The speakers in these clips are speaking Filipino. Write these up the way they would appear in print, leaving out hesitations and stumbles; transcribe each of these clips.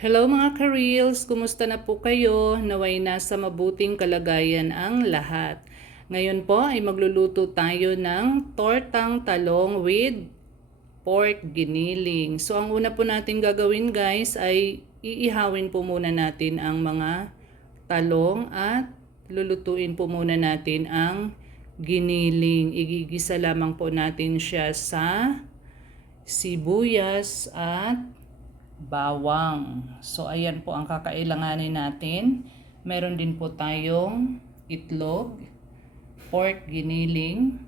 Hello mga ka-reels! Kumusta na po kayo? Naway nasa mabuting kalagayan ang lahat. Ngayon po ay magluluto tayo ng tortang talong with pork giniling. So ang una po natin gagawin guys ay iihawin po muna natin ang mga talong at lulutuin po muna natin ang giniling. Igigisa lamang po natin siya sa sibuyas at bawang. So, ayan po ang kakailanganin natin. Meron din po tayong itlog, pork giniling,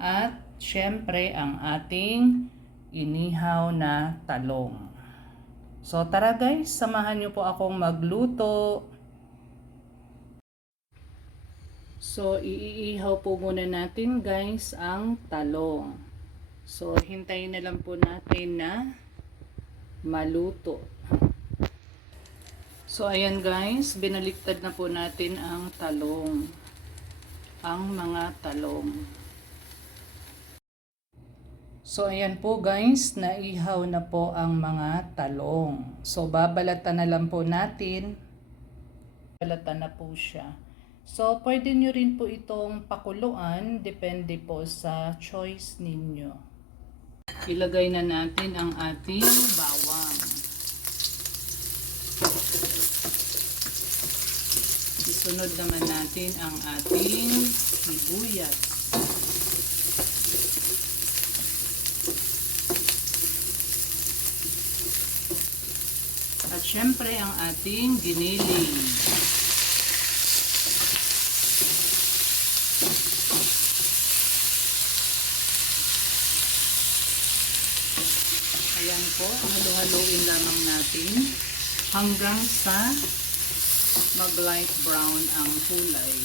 at syempre ang ating inihaw na talong. So, tara guys, samahan nyo po akong magluto. So, iihaw po muna natin guys ang talong. So, hintayin na lang po natin na maluto. So ayan guys, binaliktad na po natin ang talong. Ang mga talong. So ayan po guys, naihaw na po ang mga talong. So babalatan na lang po natin. Balatan na po siya. So pwede nyo rin po itong pakuluan, depende po sa choice ninyo. Ilagay na natin ang ating bawang. Isunod naman natin ang ating sibuyas. At syempre ang ating giniling. Ayan po, halo-haloin lamang natin hanggang sa mag-light brown ang kulay.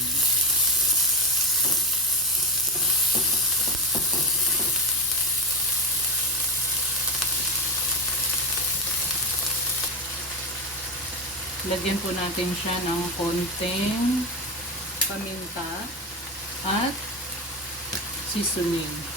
Lagyan po natin siya ng konting paminta at seasoning.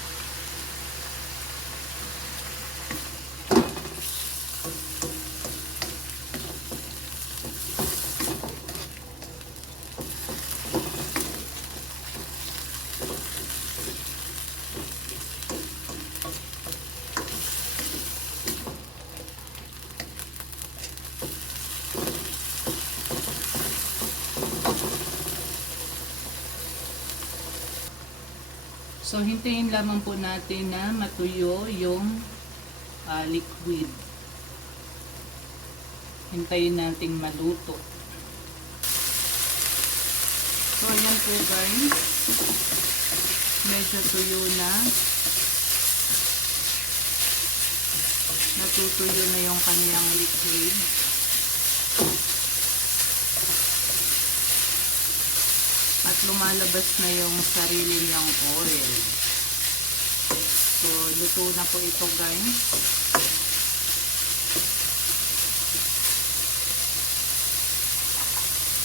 So, hintayin lamang po natin na matuyo yung liquid. Hintayin nating maluto. So, ayan po guys. Medyo tuyo na. Natutuyo na yung kanyang liquid. At lumalabas na yung sarili niyang oil. So, luto na po ito guys.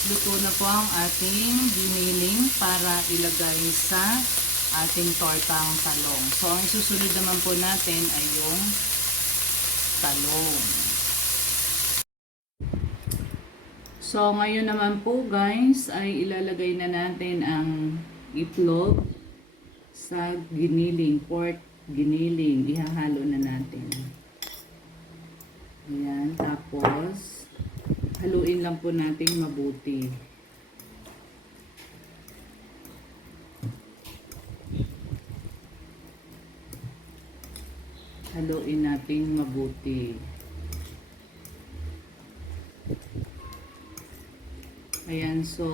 Luto na po ang ating giniling para ilagay sa ating tortang talong. So, ang isusunod naman po natin ay yung talong. So, ngayon naman po guys, ay ilalagay na natin ang itlog sa giniling, pork giniling. Ihahalo na natin. Ayan, tapos haluin lang po natin mabuti. Haluin natin mabuti. Ayan, so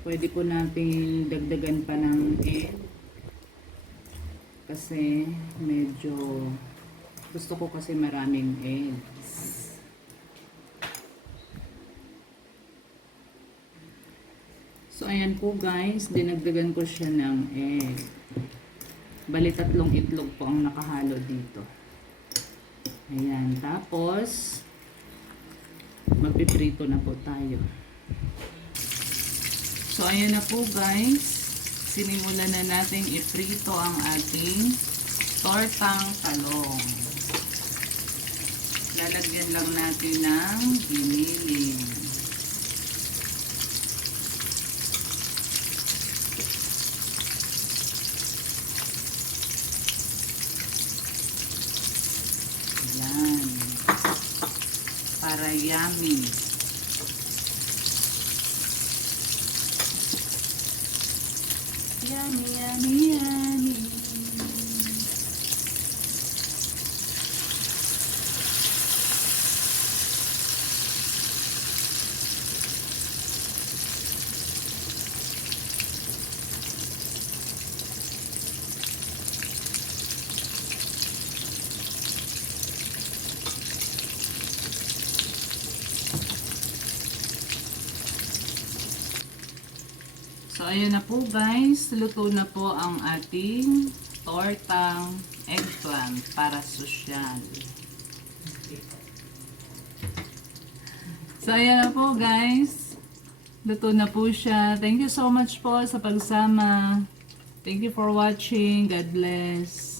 pwede po natin dagdagan pa ng egg kasi medyo gusto ko kasi maraming eggs. So ayan po guys, dinagdagan ko siya ng egg. Bali 3 itlog po ang nakahalo dito. Ayan, tapos magpiprito na po tayo. So ayan na po guys, sinimulan na natin iprito ang ating tortang talong. Lalagyan lang natin ng giniling. Yan. Para yummy. Yummy, yummy, yummy. So, ayun na po guys. Luto na po ang ating tortang eggplant para sosyal. So, ayan na po guys. Luto na po siya. Thank you so much po sa pagsama. Thank you for watching. God bless.